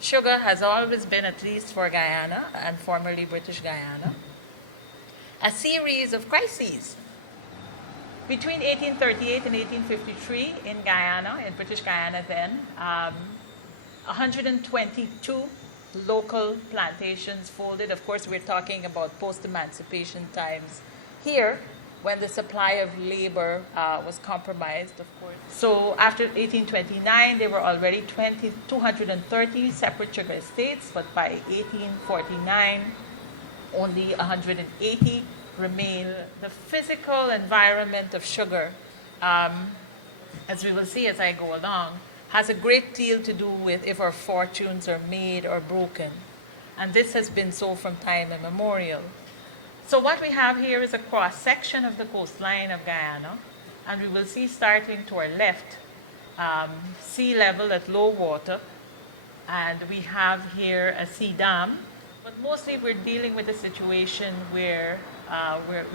Sugar has always been, at least for Guyana and formerly British Guyana, a series of crises. Between 1838 and 1853 in Guyana, in British Guyana then, 122 local plantations folded. Of course, we're talking about post-emancipation times here, when the supply of labor was compromised, of course. So after 1829, there were already 230 separate sugar estates, but by 1849, only 180 remain. The physical environment of sugar, as we will see as I go along, has a great deal to do with if our fortunes are made or broken. And this has been so from time immemorial. So what we have here is a cross-section of the coastline of Guyana, and we will see starting to our left, sea level at low water, and we have here a sea dam. But mostly we're dealing with a situation where we're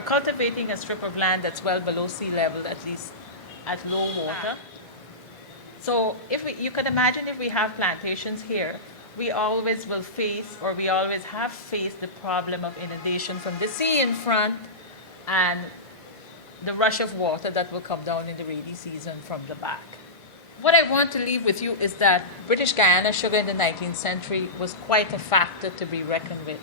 cultivating a strip of land that's well below sea level, at least at low water. So you can imagine if we have plantations here, we always will face, or we always have faced, the problem of inundation from the sea in front and the rush of water that will come down in the rainy season from the back. What I want to leave with you is that British Guyana sugar in the 19th century was quite a factor to be reckoned with.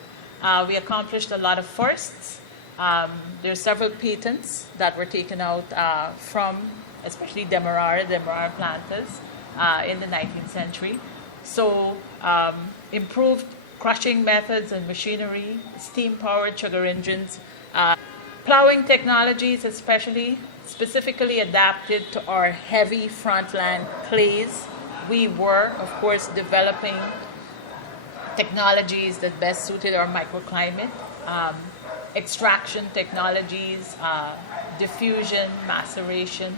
We accomplished a lot of firsts. There are several patents that were taken out from, especially Demerara planters in the 19th century. So improved crushing methods and machinery, steam-powered sugar engines, plowing technologies specifically adapted to our heavy frontland clays. We were, of course, developing technologies that best suited our microclimate, extraction technologies, diffusion, maceration,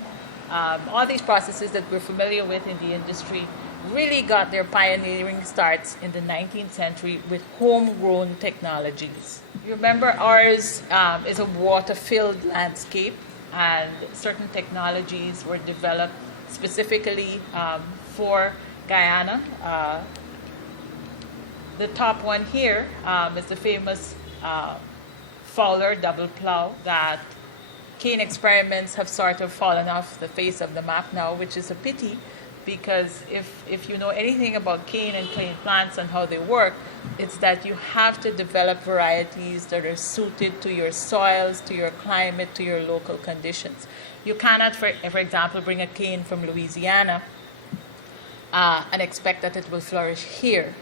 all these processes that we're familiar with in the industry really got their pioneering starts in the 19th century with homegrown technologies. You remember ours is a water-filled landscape, and certain technologies were developed specifically for Guyana. The top one here is the famous Fowler double plow that cane experiments have sort of fallen off the face of the map now, which is a pity, because if you know anything about cane and cane plants and how they work, it's that you have to develop varieties that are suited to your soils, to your climate, to your local conditions. You cannot, for example, bring a cane from Louisiana and expect that it will flourish here.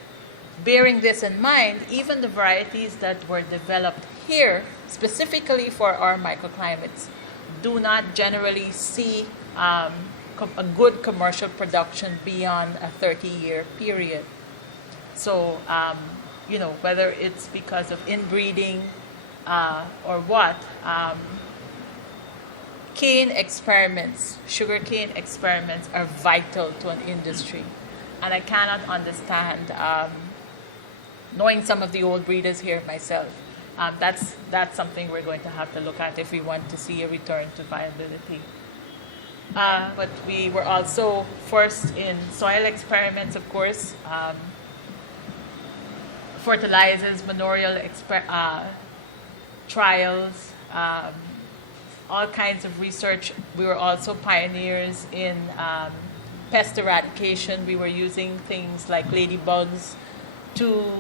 Bearing this in mind, even the varieties that were developed here specifically for our microclimates do not generally see a good commercial production beyond a 30-year period. So, whether it's because of inbreeding or what, sugarcane experiments are vital to an industry. And I cannot understand, knowing some of the old breeders here myself, that's something we're going to have to look at if we want to see a return to viability. But we were also first in soil experiments, of course, fertilizers, manurial trials, all kinds of research. We were also pioneers in pest eradication. We were using things like ladybugs to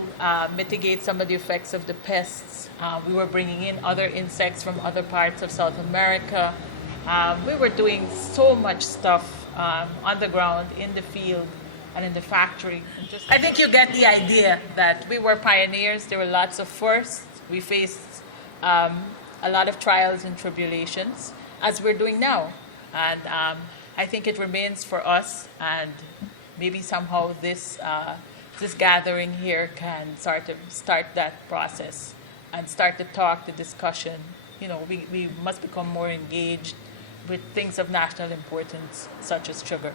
mitigate some of the effects of the pests. We were bringing in other insects from other parts of South America. We were doing so much stuff on the ground, in the field, and in the factory. I think you get the idea that we were pioneers. There were lots of firsts. We faced a lot of trials and tribulations, as we're doing now. And I think it remains for us, and maybe somehow this gathering here can sort of start that process and start the talk, the discussion. We must become more engaged with things of national importance, such as sugar.